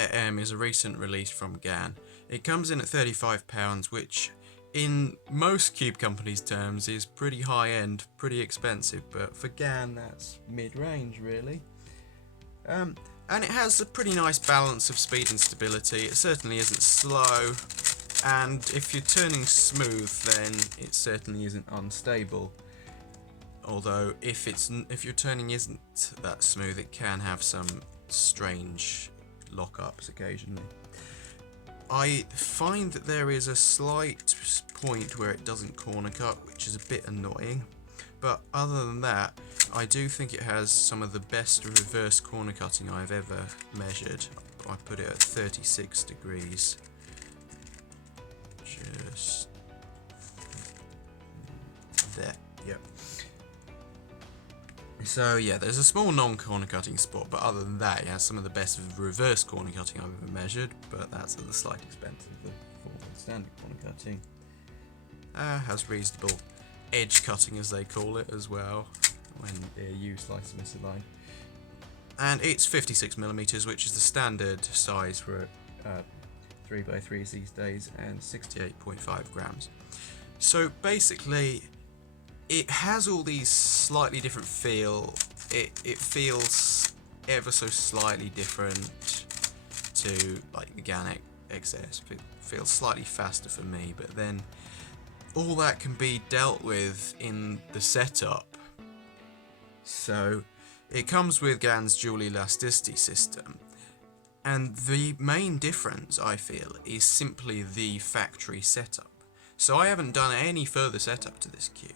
Air M is a recent release from Gan. It comes in at £35, which in most cube companies' terms is pretty high-end, pretty expensive, but for Gan that's mid-range really. And it has a pretty nice balance of speed and stability. It certainly isn't slow, and if you're turning smooth then it certainly isn't unstable. Although if your turning isn't that smooth, it can have some strange lockups occasionally. I find that there is a slight point where it doesn't corner cut, which is a bit annoying, but other than that I do think it has some of the best reverse corner cutting I've ever measured. I put it at 36 degrees. Just there, yep. So yeah, there's a small non-corner cutting spot, but other than that it has some of the best reverse corner cutting I've ever measured, but that's at the slight expense of the forward standard corner cutting. Has reasonable edge cutting, as they call it, as well, when you slice and misalign. And it's 56mm, which is the standard size for 3x3s these days, and 68.5 grams. So basically, it has all these slightly different feel. It feels ever so slightly different to like the Gan XS. It feels slightly faster for me, but then all that can be dealt with in the setup. So it comes with Gan's dual elasticity system, and the main difference I feel is simply the factory setup. So I haven't done any further setup to this cube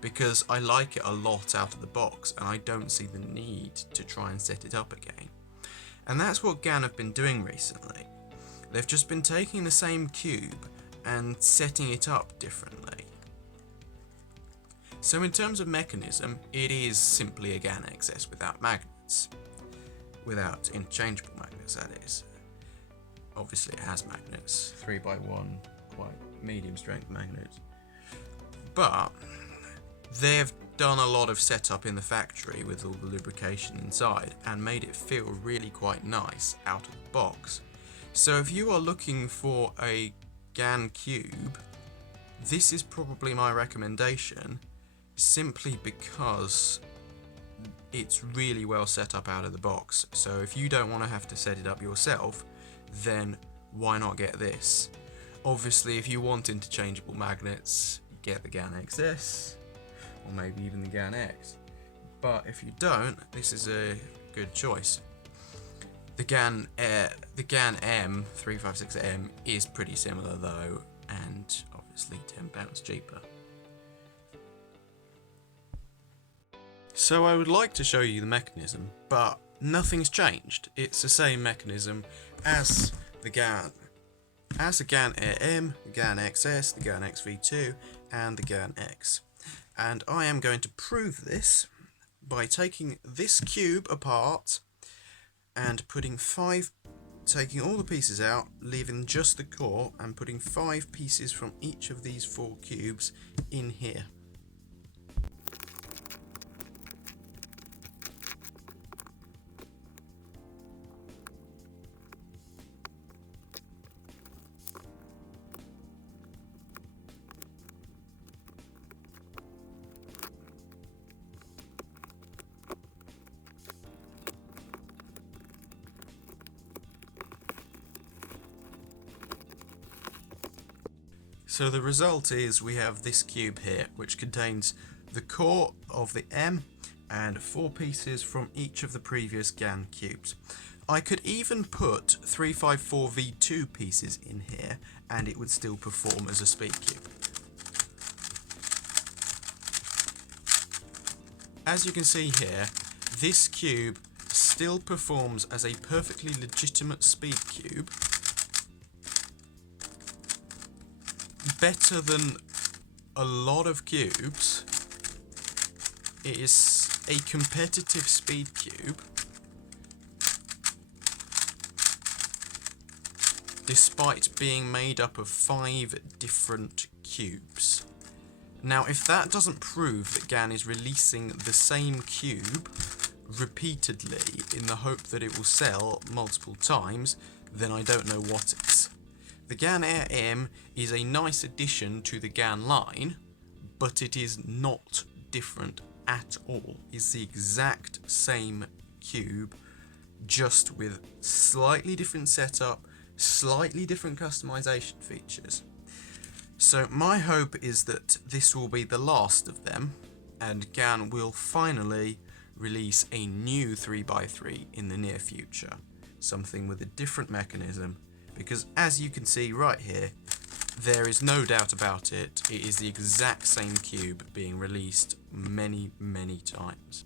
because I like it a lot out of the box and I don't see the need to try and set it up again. And that's what Gan have been doing recently. They've just been taking the same cube and setting it up differently. So in terms of mechanism, it is simply a Gan XS without magnets. Without interchangeable magnets, that is. Obviously it has magnets, 3x1, quite medium strength magnets. But they've done a lot of setup in the factory with all the lubrication inside and made it feel really quite nice out of the box. So if you are looking for a Gan cube, this is probably my recommendation, simply because it's really well set up out of the box. So if you don't want to have to set it up yourself, then why not get this? Obviously if you want interchangeable magnets, get the Gan XS, or maybe even the Gan X. But if you don't, this is a good choice. The Gan M 356M is pretty similar though, and obviously £10 cheaper. So I would like to show you the mechanism, but nothing's changed. It's the same mechanism as the Gan Air M, the Gan XS, the Gan XV2, and the Gan X. And I am going to prove this by taking this cube apart and taking all the pieces out, leaving just the core, and putting 5 pieces from each of these 4 cubes in here. So the result is we have this cube here, which contains the core of the M and 4 pieces from each of the previous Gan cubes. I could even put 354V2 pieces in here and it would still perform as a speed cube. As you can see here, this cube still performs as a perfectly legitimate speed cube, better than a lot of cubes. It is a competitive speed cube, despite being made up of 5 different cubes. Now, if that doesn't prove that Gan is releasing the same cube repeatedly in the hope that it will sell multiple times, then I don't know what is. The Gan Air M is a nice addition to the Gan line, but it is not different at all. It's the exact same cube, just with slightly different setup, slightly different customization features. So my hope is that this will be the last of them, and Gan will finally release a new 3x3 in the near future. Something with a different mechanism, because as you can see right here, there is no doubt about it, it is the exact same cube being released many, many times.